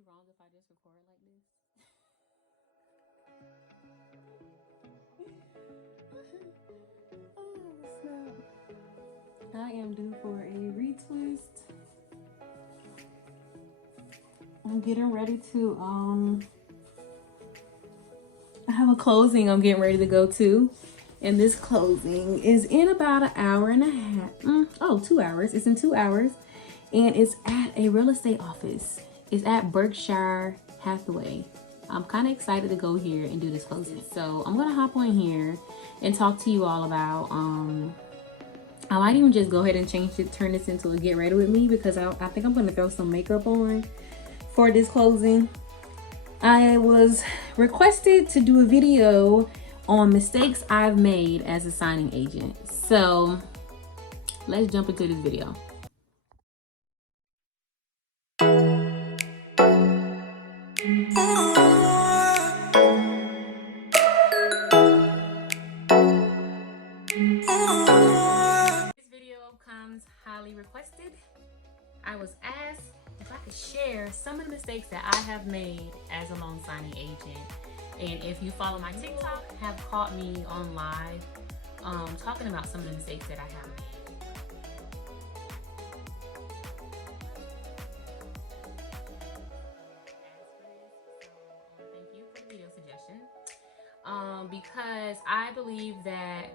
be wrong if I just record like this? Oh, snap. I am due for a retwist. I'm getting ready to I have a closing I'm getting ready to go to. And this closing is in about an hour and a half. 2 hours. It's in 2 hours. And it's at a real estate office. It's at Berkshire Hathaway. I'm kind of excited to go here and do this closing. So I'm gonna hop on here and talk to you all about I might even just go ahead and turn this into a get ready with me, because I think I'm gonna throw some makeup on for this closing. I was requested to do a video on mistakes I've made as a signing agent. So let's jump into this video. This video comes highly requested. I was asked if I could share some of the mistakes that I have made as a loan signing agent. And if you follow my TikTok, have caught me on live talking about some of the mistakes that I have made. Thank you for the video suggestion. Because I believe that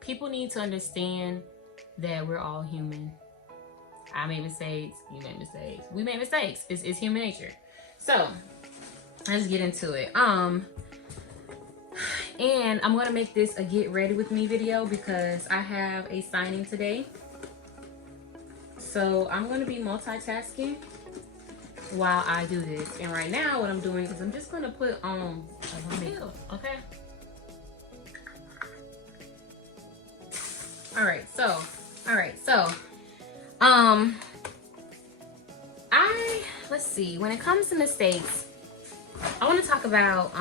people need to understand that we're all human. I made mistakes, you made mistakes, we made mistakes. It's human nature. So let's get into it. And I'm gonna make this a get ready with me video because I have a signing today. So I'm gonna be multitasking while I do this. And right now what I'm doing is I'm just gonna put on a makeup, okay? All right, so let's see, when it comes to mistakes, I want to talk about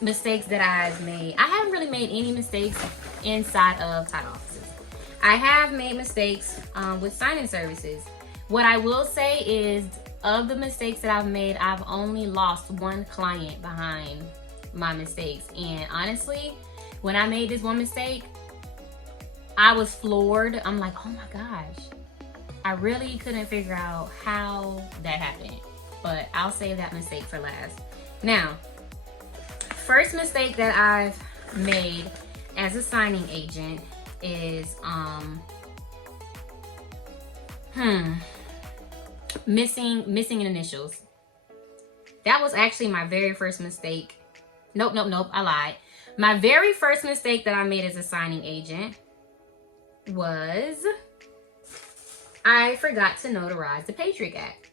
mistakes that I've made. I haven't really made any mistakes inside of title offices. I have made mistakes with signing services. What I will say is, of the mistakes that I've made, I've only lost one client behind my mistakes. And honestly, when I made this one mistake, I was floored. I'm like, oh my gosh. I really couldn't figure out how that happened, but I'll save that mistake for last. Now, first mistake that I've made as a signing agent is missing initials. That was actually my very first mistake. Nope, I lied. My very first mistake that I made as a signing agent was I forgot to notarize the Patriot Act.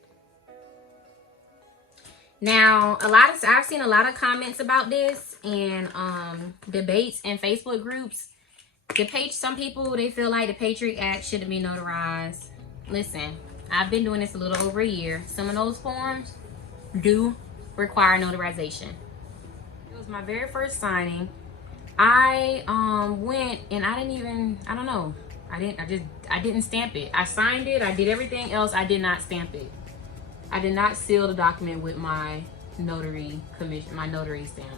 Now, I've seen a lot of comments about this and debates in Facebook groups. Some people, they feel like the Patriot Act shouldn't be notarized. Listen, I've been doing this a little over a year. Some of those forms do require notarization. It was my very first signing. I went and I didn't stamp it. I signed it, I did everything else, I did not stamp it. I did not seal the document with my notary commission, my notary stamp.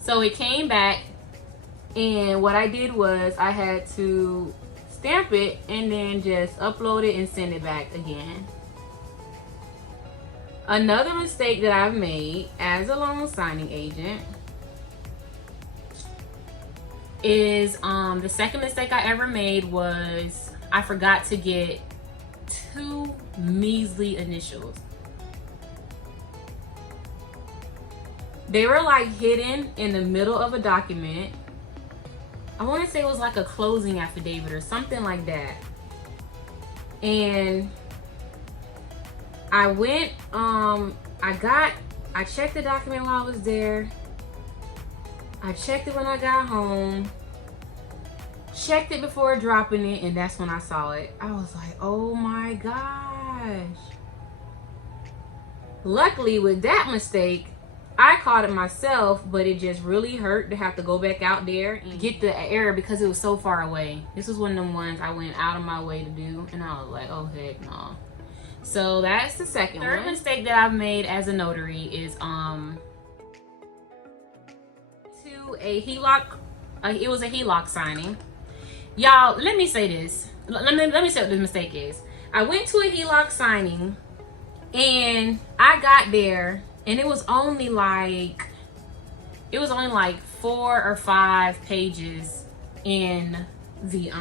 So it came back, and what I did was I had to stamp it and then just upload it and send it back again. Another mistake that I've made as a loan signing agent is the second mistake I ever made was I forgot to get 2 measly initials. They were like hidden in the middle of a document. I want to say it was like a closing affidavit or something like that. And I went, I checked the document while I was there. I checked it when I got home. Checked it before dropping it, and that's when I saw it. I was like, oh my gosh. Luckily with that mistake, I caught it myself, but it just really hurt to have to go back out there and get the error because it was so far away. This was one of them ones I went out of my way to do, and I was like, oh heck no. So that's the second one. Third mistake that I've made as a notary is to a HELOC. It was a HELOC signing. Y'all, let me say this. Let me say what the mistake is. I went to a HELOC signing, and I got there, and it was only like 4 or 5 pages in the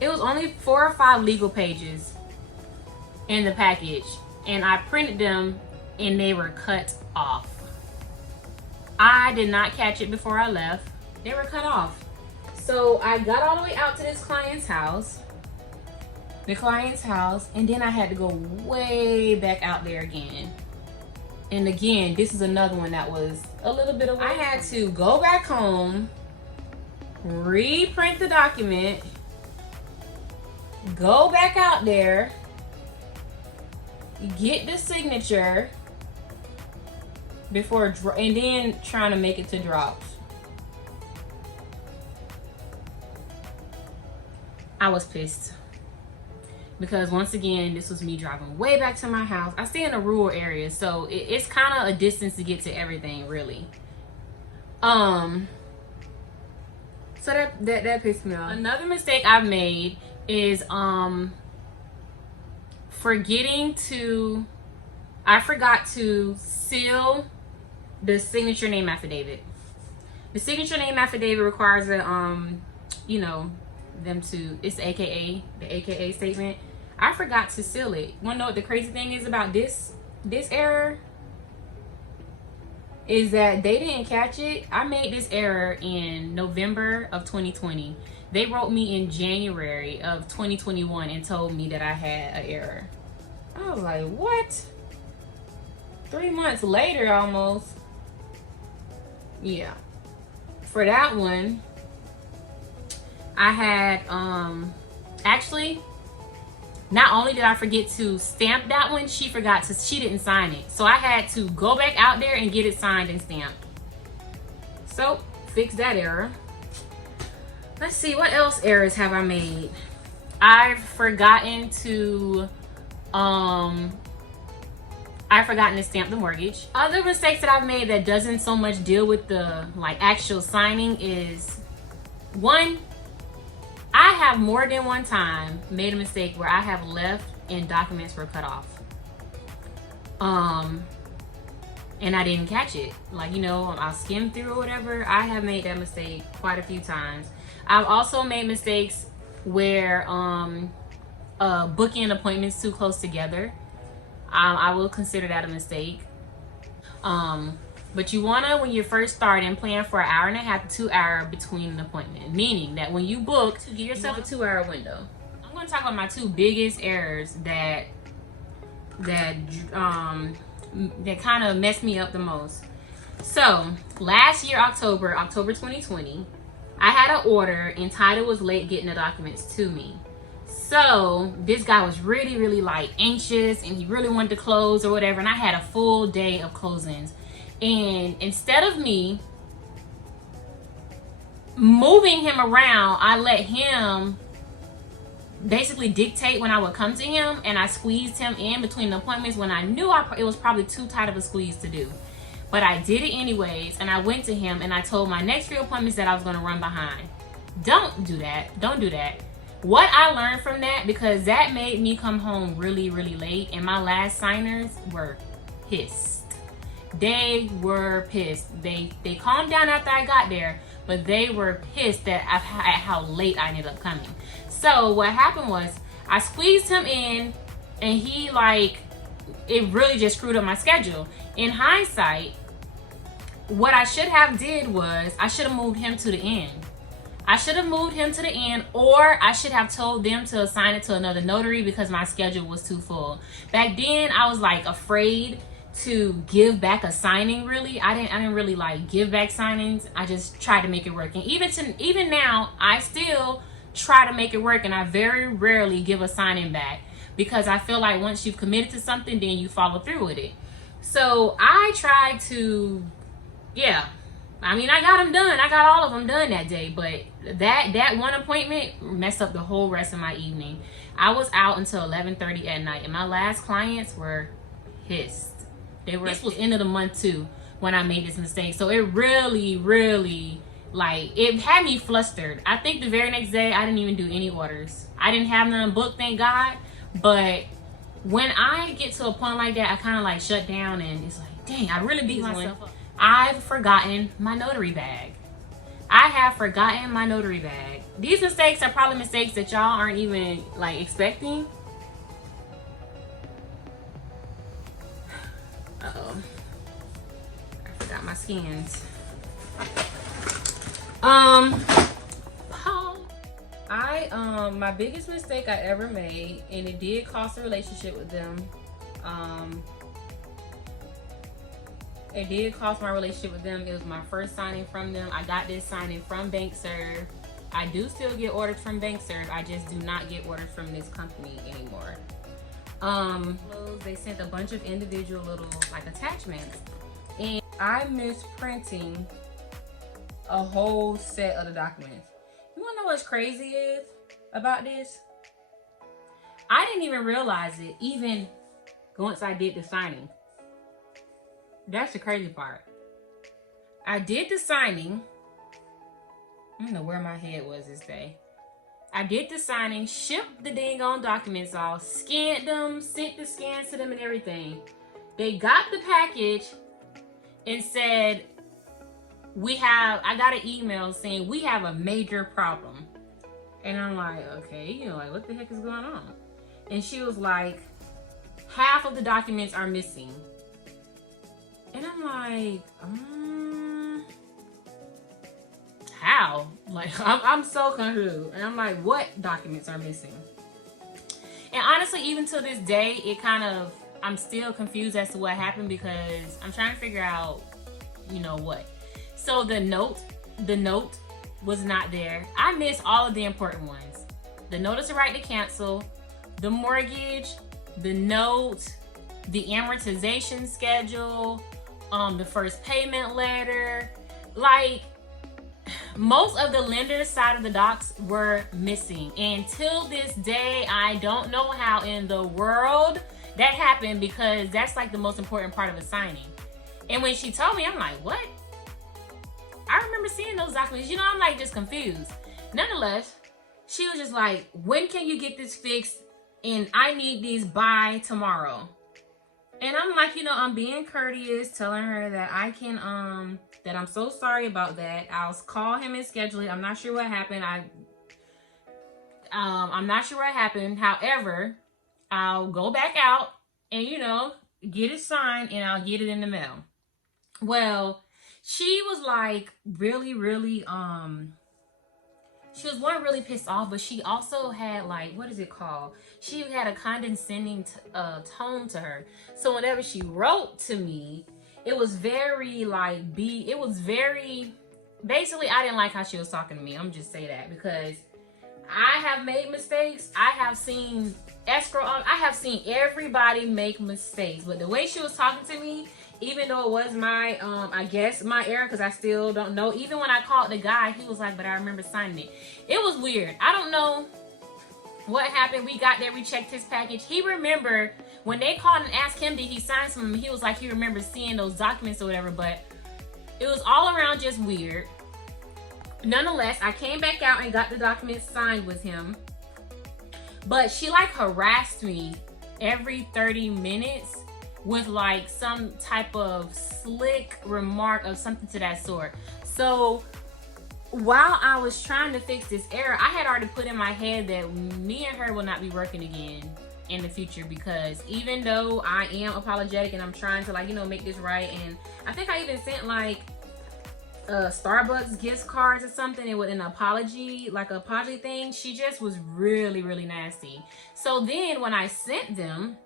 it was only 4 or 5 legal pages in the package, and I printed them and they were cut off. I did not catch it before I left. They were cut off. So I got all the way out to this client's house, and then I had to go way back out there again. And again, this is another one that was a little bit away. I had to go back home, reprint the document, go back out there, get the signature before, and then trying to make it to drops. I was pissed because once again, this was me driving way back to my house. I stay in a rural area, so it's kind of a distance to get to everything, really. So that pissed me off. Another mistake I've made is I forgot to seal the signature name affidavit. The signature name affidavit requires a it's the AKA statement. I forgot to seal it. Wanna know what the crazy thing is about this error? Is that they didn't catch it. I made this error in November of 2020. They wrote me in January of 2021 and told me that I had an error. I was like, what? 3 months later almost. Yeah. For that one, I had actually, not only did I forget to stamp that one, she didn't sign it. So I had to go back out there and get it signed and stamped. So fix that error. Let's see, what else errors have I made? I've forgotten to stamp the mortgage. Other mistakes that I've made that doesn't so much deal with the actual signing is, one, I have more than one time made a mistake where I have left and documents were cut off. And I didn't catch it. I'll skim through or whatever. I have made that mistake quite a few times. I've also made mistakes where booking appointments too close together. I will consider that a mistake. But you wanna, when you're first starting, plan for 1.5 hours to 2 hours between an appointment. Meaning that when you book, give yourself a 2-hour window. I'm gonna talk about my 2 biggest errors that kind of messed me up the most. So last year, October 2020, I had an order and title was late getting the documents to me. So this guy was really, really anxious and he really wanted to close or whatever. And I had a full day of closings. And instead of me moving him around, I let him basically dictate when I would come to him, and I squeezed him in between the appointments when I knew it was probably too tight of a squeeze to do. But I did it anyways, and I went to him and I told my next few appointments that I was going to run behind. Don't do that. Don't do that. What I learned from that, because that made me come home really, really late, and my last signers were pissed. They were pissed. They calmed down after I got there, but they were pissed at how late I ended up coming. So what happened was I squeezed him in, and he it really just screwed up my schedule. In hindsight, what I should have did was I should have moved him to the end. I should have moved him to the end, or I should have told them to assign it to another notary because my schedule was too full. Back then, I was afraid to give back a signing. Really, I didn't really give back signings. I just tried to make it work, and even now, I still try to make it work, and I very rarely give a signing back because I feel like once you've committed to something, then you follow through with it. So I tried to, yeah. I mean, I got them done. I got all of them done that day. But that one appointment messed up the whole rest of my evening. I was out until 11:30 at night. And my last clients were pissed. This was end of the month too when I made this mistake. So it really, really, like, it had me flustered. I think the very next day I didn't even do any orders. I didn't have none booked, thank God. But when I get to a point like that, I kind of like shut down, and it's like, dang, I really beat myself up. I've forgotten my notary bag. I have forgotten my notary bag. These mistakes are probably mistakes that y'all aren't even like expecting. Uh-oh. I forgot my skins. My biggest mistake I ever made, and it did cost a relationship with them. It did cost my relationship with them. It was my first signing from them. I got this signing from BankServe. I do still get orders from BankServe. I just do not get orders from this company anymore. They sent a bunch of individual little like attachments, and I missed printing a whole set of the documents. You wanna know what's crazy is about this? I didn't even realize it even once I did the signing. That's the crazy part. I did the signing. I don't know where my head was this day. I did the signing, shipped the dang on documents off, scanned them, sent the scans to them and everything. They got the package and said, I got an email saying we have a major problem. And I'm like, okay, you know, like what the heck is going on? And she was like, half of the documents are missing. And I'm like, how? Like, I'm so confused. And I'm like, what documents are missing? And honestly, even to this day, I'm still confused as to what happened, because I'm trying to figure out, you know what. So the note was not there. I missed all of the important ones. The notice of right to cancel, the mortgage, the note, the amortization schedule, the first payment letter. Like, most of the lender's side of the docs were missing. And till this day, I don't know how in the world that happened, because that's like the most important part of a signing. And when she told me, I'm like, what? I remember seeing those documents. You know, I'm like just confused. Nonetheless, she was just like, when can you get this fixed? And I need these by tomorrow. And I'm like, you know, I'm being courteous, telling her that I can, that I'm so sorry about that. I'll call him and schedule it. I'm not sure what happened. I'm not sure what happened. However, I'll go back out and, you know, get it signed, and I'll get it in the mail. Well, she was like really, really, she was one really pissed off, but she also had like, what is it called? She had a condescending tone to her. So whenever she wrote to me, it was very like, basically, I didn't like how she was talking to me. I'm just say that, because I have made mistakes. I have seen everybody make mistakes, but the way she was talking to me, even though it was my, I guess my error, because I still don't know. Even when I called the guy, he was like, but I remember signing it. It was weird. I don't know what happened. We got there, we checked his package. He remembered when they called and asked him, did he sign something? He was like, he remembers seeing those documents or whatever, but it was all around just weird. Nonetheless, I came back out and got the documents signed with him. But she like harassed me every 30 minutes with like some type of slick remark or something to that sort. So while I was trying to fix this error, I had already put in my head that me and her will not be working again in the future, because even though I am apologetic and I'm trying to, like, you know, make this right, and I think I even sent like Starbucks gift cards or something, and with an apology, like an apology thing, she just was really, really nasty. So then when I sent them,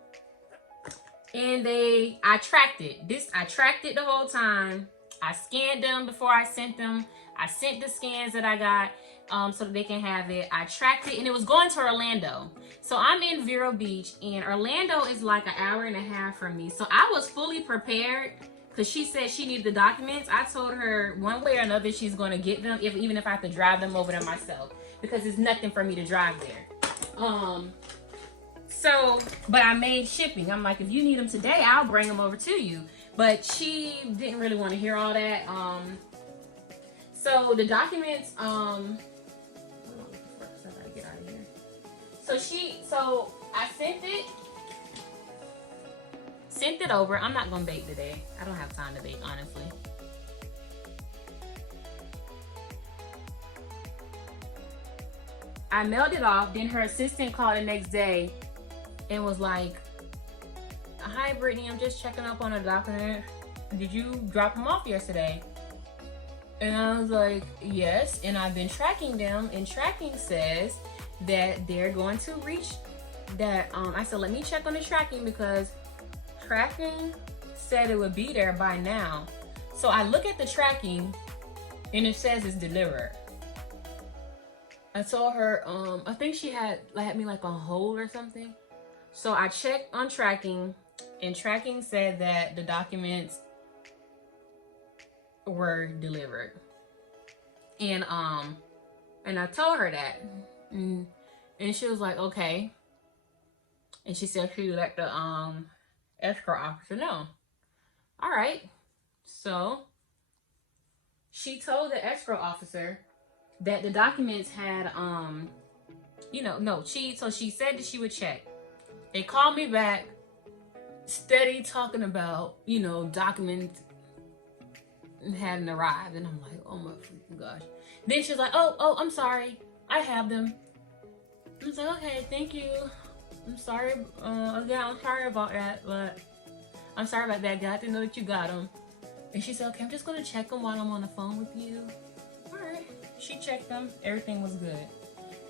and I tracked it. I tracked it the whole time. I scanned them before I sent them. I sent the scans that I got. so that they can have it. I tracked it, and it was going to Orlando. So I'm in Vero Beach, and Orlando is like an hour and a half from me. So I was fully prepared because she said she needed the documents. I told her one way or another she's going to get them, even if I have to drive them over there myself, because it's nothing for me to drive there. So, but I made shipping. I'm like, if you need them today, I'll bring them over to you. But she didn't really want to hear all that. So the documents, So I sent it over. I'm not gonna bake today. I don't have time to bake, honestly. I mailed it off. Then her assistant called the next day and was like, "Hi, Brittany. I'm just checking up on a document. Did you drop them off yesterday?" And I was like, "Yes." And I've been tracking them, and tracking says that they're going to reach that. I said, let me check on the tracking, because tracking said it would be there by now. So I look at the tracking and it says it's delivered. I told her, I think she had me like on hold or something. So I checked on tracking, and tracking said that the documents were delivered. And I told her that. And she was like, okay. And she said she let the escrow officer know. All right. So she told the escrow officer that the documents had so she said that she would check. They called me back, steady talking about, documents hadn't arrived. And I'm like, oh my freaking gosh. Then she's like, oh, I'm sorry. I have them. I was like, okay, thank you. I'm sorry. Again, I'm sorry about that, but I'm sorry about that, guy. I didn't know that you got them. And she said, okay, I'm just going to check them while I'm on the phone with you. All right. She checked them. Everything was good.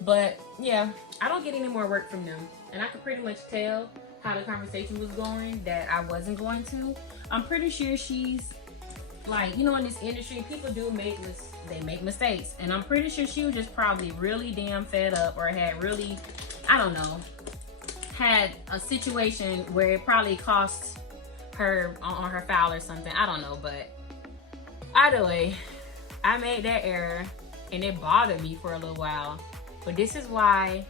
But yeah, I don't get any more work from them. And I could pretty much tell how the conversation was going that I wasn't going to. I'm pretty sure she's like, in this industry, people do make mistakes. And I'm pretty sure she was just probably really damn fed up, or had really, I don't know, had a situation where it probably cost her on her file or something. I don't know, but either way, I made that error and it bothered me for a little while. But this is why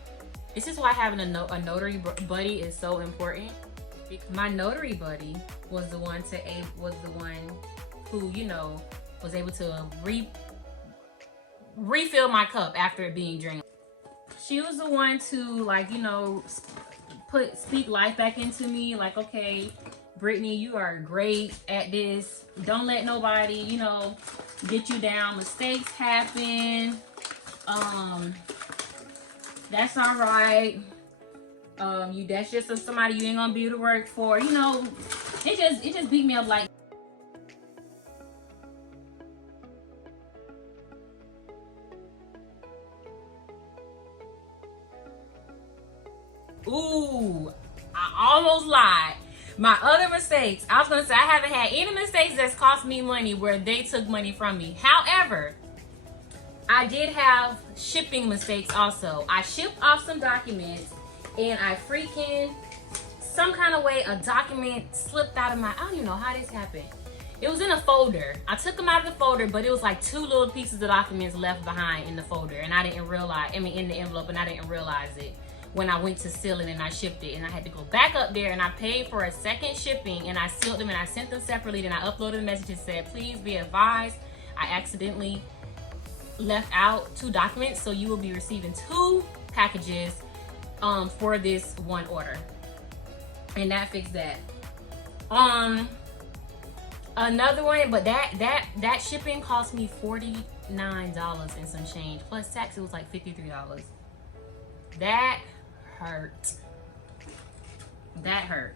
having a notary buddy is so important. My notary buddy was the one who, was able to refill my cup after it being drained. She was the one to speak life back into me. Like, okay, Brittany, you are great at this. Don't let nobody, get you down. Mistakes happen. That's all right. That's just somebody you ain't gonna be able to work for. It just beat me up like. Ooh, I almost lied. My other mistakes, I was gonna say I haven't had any mistakes that's cost me money where they took money from me. However, I did have shipping mistakes also. I shipped off some documents and I freaking, some kind of way, a document slipped out of I don't even know how this happened. It was in a folder. I took them out of the folder, but it was like 2 little pieces of documents left behind in the folder, and I didn't realize, in the envelope, and I didn't realize it when I went to seal it and I shipped it. And I had to go back up there and I paid for a second shipping, and I sealed them and I sent them separately. Then I uploaded a message that said, please be advised, I accidentally left out 2 documents, so you will be receiving 2 packages for this one order. And that fixed that. Another one, but that shipping cost me $49 and some change. Plus tax, it was like $53. That hurt. That hurt.